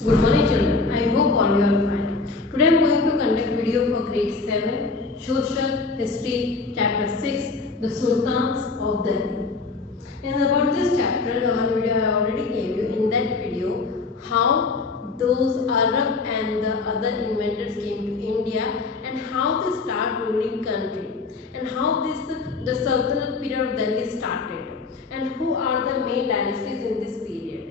Good morning children, I hope all you are fine. Today I am going to conduct video for grade 7, Social History, chapter 6, The Sultans of Delhi. And about this chapter, the one video I already gave you in that video, how those Arab and the other inventors came to India and how they start ruling country and how the Sultanate period of Delhi started and who are the main dynasties in this period.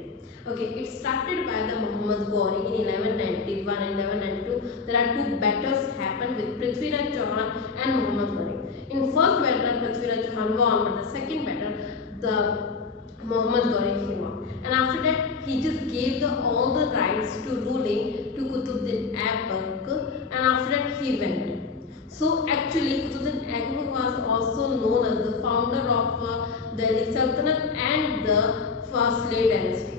Okay, it started by the Muhammad Ghori in 1191 and 1192. There are two battles happened with Prithviraj Chauhan and Muhammad Ghori. In first battle, Prithviraj Chauhan won, but the second battle, the Muhammad Ghori he won. And after that, he just gave all the rights to ruling to Qutbuddin Aibak, and after that he went. So actually, Qutbuddin Aibak was also known as the founder of Delhi Sultanate and the first slave dynasty.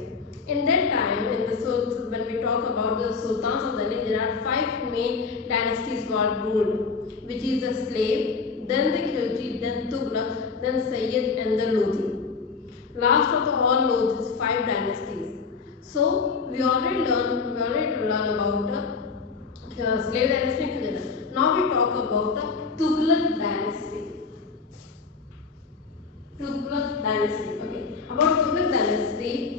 In that time, when we talk about the Sultans of Delhi, there are 5 main dynasties were ruled, which is the slave, then the Khilji, then Tughlaq, then Sayyid and the Lodi. Last of the all Lodhis is 5 dynasties. So we already learn about the slave dynasty. Now we talk about the Tughlaq dynasty. Tughlaq dynasty. Okay. About Tughlaq dynasty,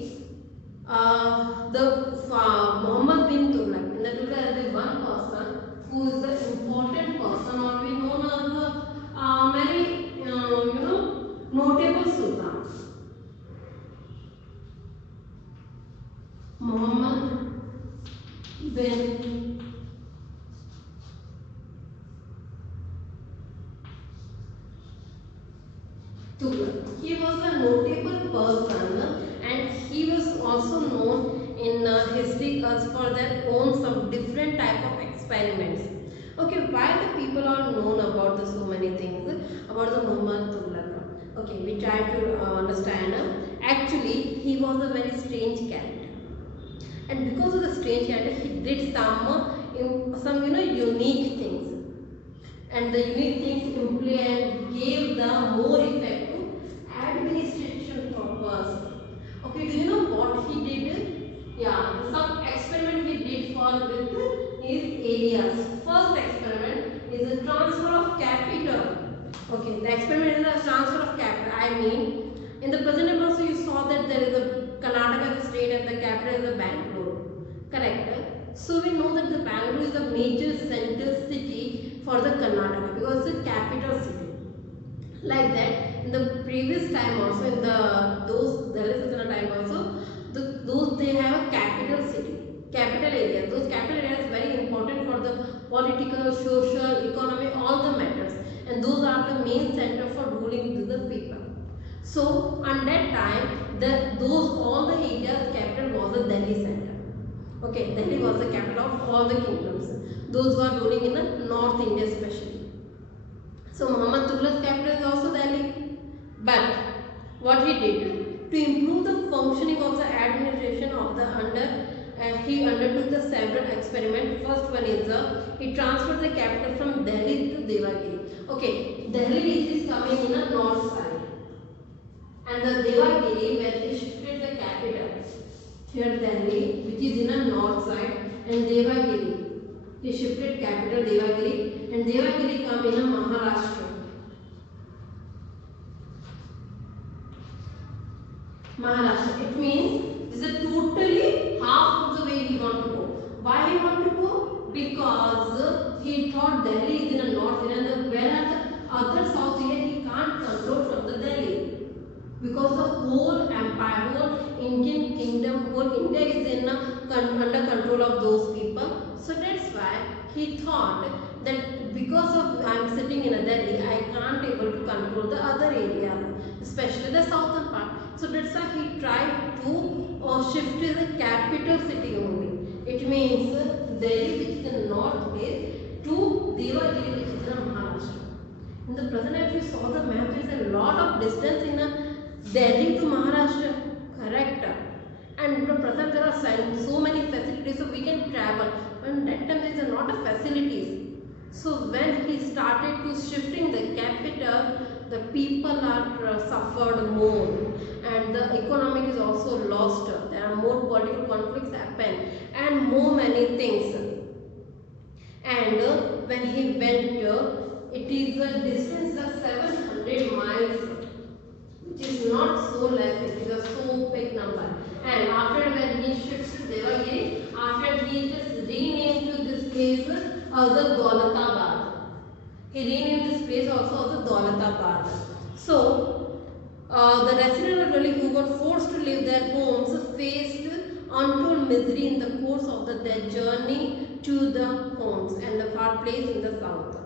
Muhammad bin Tughlaq. In the Tughlaq there is one person who is the important person, or we known as the many notable sultans. Muhammad bin Tughlaq. He was a notable person and he was also known in history as for their own some different type of experiments. Okay, why the people are known about the so many things about the Muhammad Tughlaq? Okay, we try to understand. Actually, he was a very strange character, and because of the strange character, he did some unique things, and the unique things gave the more effect to administration purpose. Okay, do you know what he did? Yeah, some experiment he did for with his areas. First experiment is the transfer of capital. Okay, the experiment is the transfer of capital. I mean, in the present time also you saw that there is a Karnataka state and the capital is the Bangalore. Correct? So we know that the Bangalore is the major central city for the Karnataka because it's the capital city. Like that, in the previous time also, in those time also, those they have a capital city, capital area. Those capital areas very important for the political, social, economy, all the matters, and those are the main center for ruling the people. So on that time, all the areas capital was the Delhi center. Okay, Delhi was the capital of all the kingdoms. Those who are ruling in the North India especially. So Muhammad Tughlaq's capital is also Delhi. But what he did to improve the functioning of the administration of the he undertook the several experiments. First one is he transferred the capital from Delhi to Devagiri. Okay, Delhi is coming in the north side, and the Devagiri where he shifted the capital. Here Delhi, which is in the north side, and Devagiri. He shifted capital Devagiri, and Devagiri come in a Maharashtra. Maharashtra. It means this is totally half of the way he want to go. Why he want to go? Because he thought Delhi is in the north India, and whereas the other south India he can't control from the Delhi. Because the whole empire, whole Indian kingdom, whole India is under control of those people. So that's why he thought that because of I am sitting in a Delhi, I can't able to control the other areas, especially the southern part. So that's why he tried to shift the capital city only. It means Delhi, which is the north place, to Devagiri, which is in Maharashtra. In the present, if you saw the map, there is a lot of distance in Delhi to Maharashtra. Correct. And in the present there are so many facilities, so we can travel. But that time there is a lot of facilities. So when he started to shifting the capital, the people are suffered more, and the economic is also lost. There are more political conflicts happen, and many things. And when he went, it is a distance of 700 miles, which is not so less, it is a so big number. And after when he shifts to Devagiri, after he just renamed to this place as the Daulatabad. He renamed this place also as the Daulatabad. So, the residents of Delhi who were forced to leave their homes faced untold misery in the course of their journey to the homes and the far place in the south.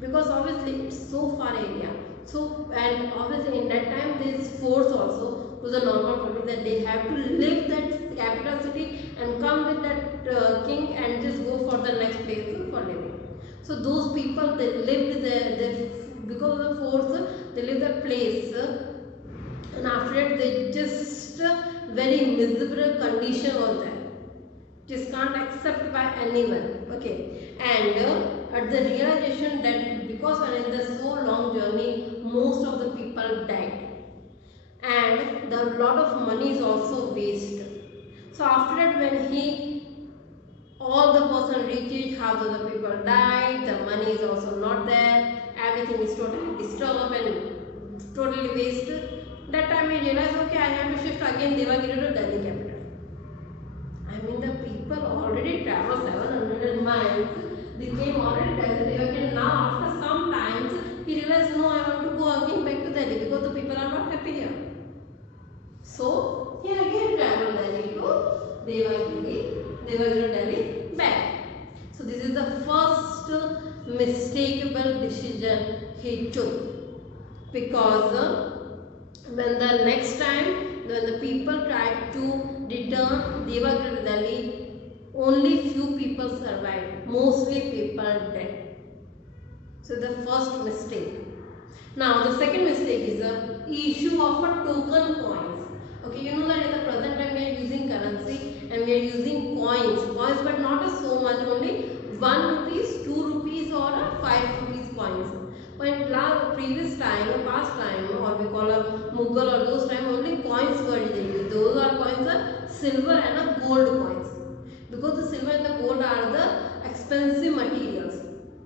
Because obviously it's so far area. So, and obviously in that time there is force also to the normal public that they have to leave that capital city and come with that king and just go for the next place for living. So those people, they lived there, because of the force they lived the place, and after that they just very miserable condition was there. Just can't accept by anyone. Okay, and at the realization that because when in the so long journey most of the people died and the lot of money is also waste. So after that when he all the person reached, half of the people died, the money is also not there, everything is totally disturbed and totally wasted. That time he realized, okay, I have to shift again Devagiri to Delhi capital. I mean, the people already traveled 700 miles, they came already Delhi Devagiri. Now after some times he realized, no, I want to go again back to Delhi because the people are not happy here. So he again traveled Delhi to Devagiri to Delhi back. So this is the first mistakable decision he took, because when the next time when the people tried to return Devagiri to Delhi, only few people survived, mostly people dead. So the first mistake. Now the second mistake is the issue of a token coins. Okay, you know that in the present time we are using currency and we are using coins, but not so much, only 1 rupees, 2 rupees or a 5 rupees coins. But in previous time or past time, or we call a Mughal or those time, only coins were used. Those are coins are silver and a gold coins, because the silver and the gold are the expensive materials,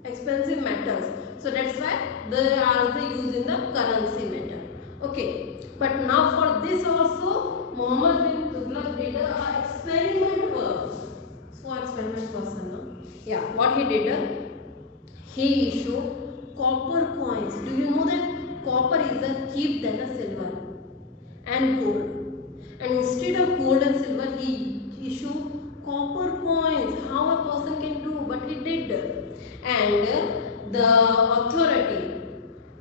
expensive metals. So that's why they are used in the currency matter. Okay, but now for this also Muhammad bin Tughlaq did a experiment work. So experiment person, no? Yeah, what he did? He issued copper coins. Do you know that copper is a cheap than a silver and gold? And instead of gold and silver, he issued copper coins. How a person can do? But he did. And the authority,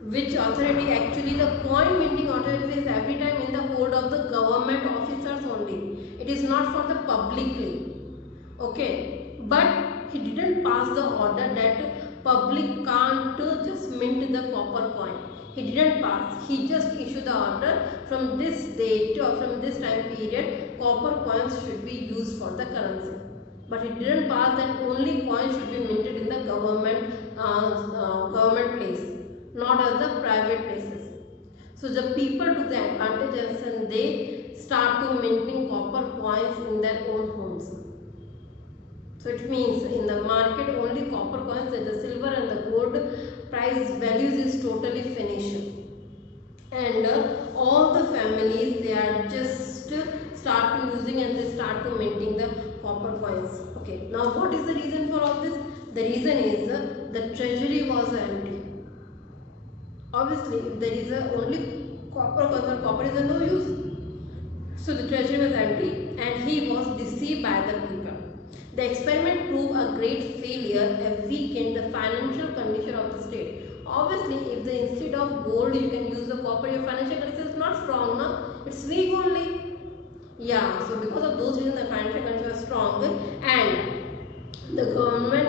which authority actually the coin minting authority is every time in the hold of the government officers only. It is not for the publicly. Okay, but he didn't pass the order that public can't just mint the copper coin. He didn't pass. He just issued the order from this date or from this time period copper coins should be used for the currency. But he didn't pass that only coins should be minted in the government place, not as the private places. So the people took the advantage and they start to minting copper coins in their own homes. So it means in the market only copper coins, and the silver and the gold price values is totally finished. And all the families, they are just start to using and they start to minting the copper coins. Okay, now what is the reason for all this? The reason is the treasury was empty. Obviously, if there is only copper coins or copper is of no use. So the treasury was empty and he was deceived by the people. The experiment proved a great failure and weakened the financial condition of the state. Obviously, if the instead of gold you can use the copper, your financial condition is not strong, no? It's weak only. Yeah, so because of those reasons the financial condition was strong and the government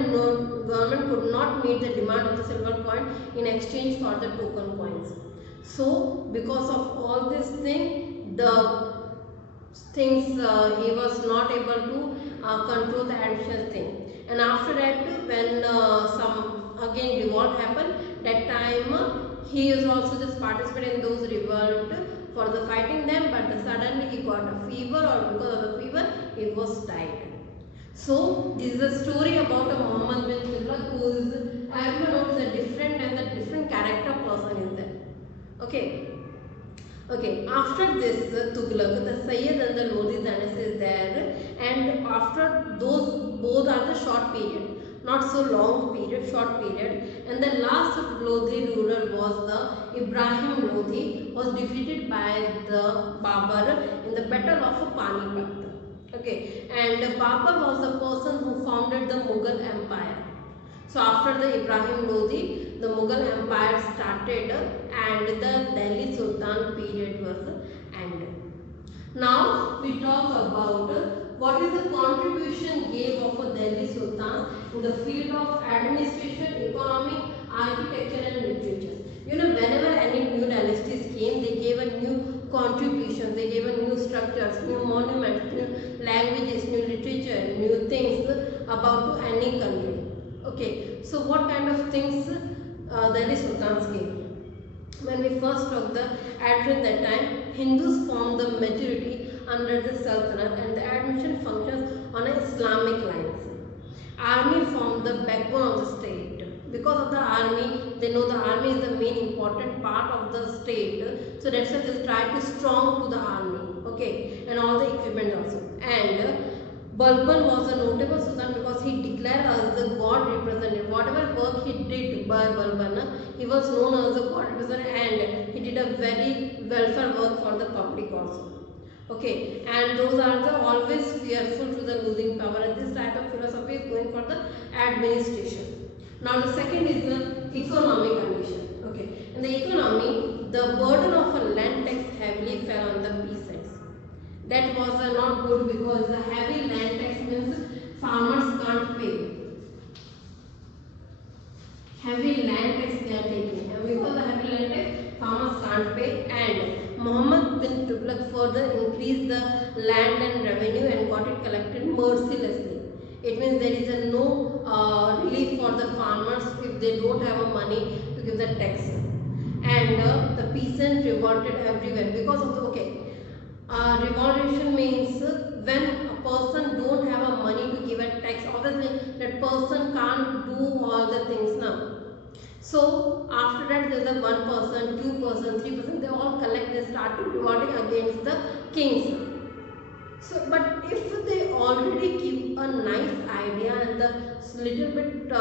could not meet the demand of the silver coin in exchange for the token coins. So because of all this thing, the things he was not able to control the additional thing. And after that, when some again revolt happened, that time he is also just participated in those revolt for the fighting them, but suddenly he got a fever, or because of the fever he was died. So this is a story about a Muhammad bin Tughlaq who is everyone knows a different and a different character person is there. Okay. Okay, after this Tughlaq, the Sayyid and the Lodi dynasty is there, and after those both are the short period, not so long period, short period, and the last Lodi ruler was the Ibrahim Lodi, was defeated by the Babur in the battle of Panipat. Okay, and Babur was the person who founded the Mughal Empire. So after the Ibrahim Lodi, the Mughal Empire started and the Delhi Sultan period was ended. Now we talk about what is the contribution gave of a Delhi Sultan in the field of administration, economy, architecture and literature. You know, whenever any new dynasties came, they gave a new contribution, they gave a new structures, new monuments, new languages, new literature, new things about to any country. Okay, so what kind of things Delhi Sultans gave? When we first talk the at that time, Hindus formed the majority under the Sultanate and the administration functions on Islamic lines. Army formed the backbone of the state. Because of the army, they know the army is the main important part of the state. So that's why they try to strong to the army. Okay, and all the equipment also. And Balban was a notable sultan because he declared as the god representative. Whatever work he did by Balban, he was known as a god representative and he did a very welfare work for the public also. Okay, and those are the always fearful to the losing power, and this type of philosophy is going for the administration. Now the second is the economic condition. Okay, in the economy, the burden of a land tax heavily fell on the peasants. That was not good because the heavy land tax means farmers can't pay. Heavy land tax they are taking, and because the heavy land tax farmers can't pay, and Muhammad bin Tughlaq further increased the land and revenue and got it collected mercilessly. It means there is a no relief for the farmers if they don't have a money to give the tax, and the peasants revolted everywhere because of the revolution means when a person don't have a money to give a tax, obviously that person can't do all the things now. So after that there is a 1%, 2%, 3%, they all collect, they start revolting against the kings. So, but if they already keep a nice idea and the little bit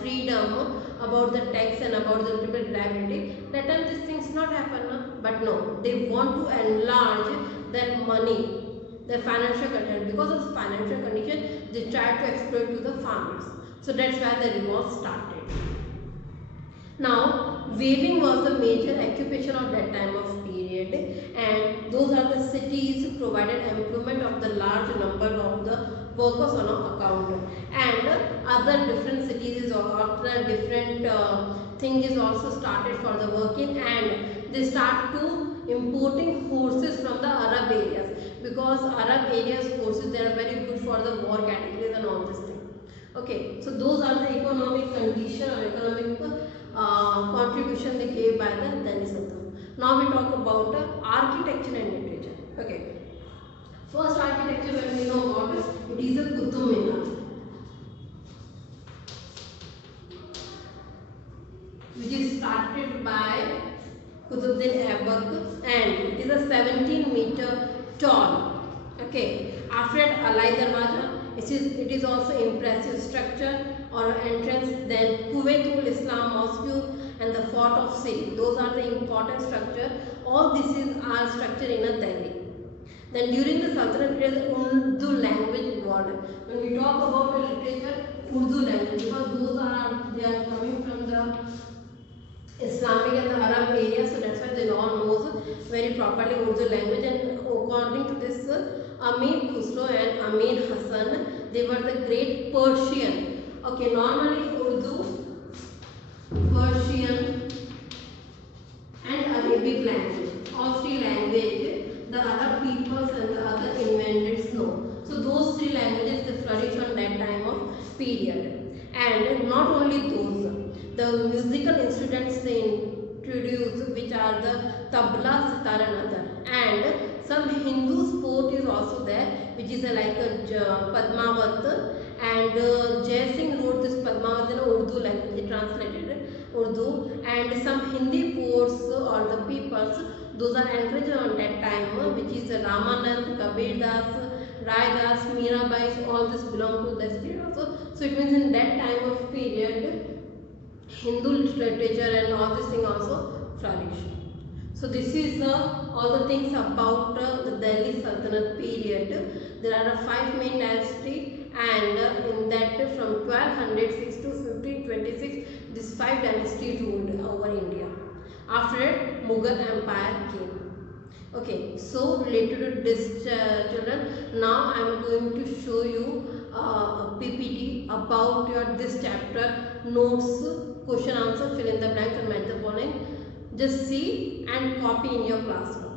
freedom about the tax and about the little bit liability, that time these things not happen. No? But no, they want to enlarge their money, their financial condition. Because of financial condition, they try to exploit to the farmers. So that's why the revolt started. Now, weaving was the major occupation of that time of period, and those are the cities who provided employment of the large number of the workers on account, and other different cities or other different thing is also started for the working, and they start to importing horses from the Arab areas because Arab areas horses they are very good for the war categories and all this thing. Okay, so those are the economic condition or economic contribution they gave by the Delhi Sultan. Now we talk about architecture and literature. Okay, first architecture when we know about it is a Qutub Minar, which is started by Qutbuddin Aibak, and it is a 17-meter tall. Okay, after Alai Darwaza, it is also impressive structure or entrance. Then Kuwaitul Islam Mosque and the Fort of Siri. Those are the important structure. All these are structured in a Delhi. Then during the Sultanate period, Urdu language evolved. When we talk about the literature, Urdu language, because they are coming from the Islamic and the Arab area, so that's why they all knows very properly Urdu language. And according to this, Amir Khusro and Amir Hassan, they were the great Persian. Okay, normally Urdu, Persian and Arabic language, all three languages, the Arab peoples and the other inventors know. So those three languages they flourished on that time of period. And not only those, the musical instruments they introduced, which are the tabla, sitar and other. And some Hindu sport is also also there, which is like a Padmavat, and Jai Singh wrote this Padmavat in Urdu language, he translated Urdu, and some Hindi poets or the peoples, those are encouraged on that time, which is Ramanand, Kabir Das, Rai Das, Mirabai, all this belong to this period also. So it means in that time of period, Hindu literature and all this thing also flourished. So this is all the things about the Delhi Sultanate period. There are 5 main dynasties, and in that from 1206 to 1526, these 5 dynasties ruled over India. After that, Mughal Empire came. Okay, so related to this children, now I am going to show you a PPT about your this chapter, notes, question answer, fill in the blanks and match the following. Just see and copy in your classroom.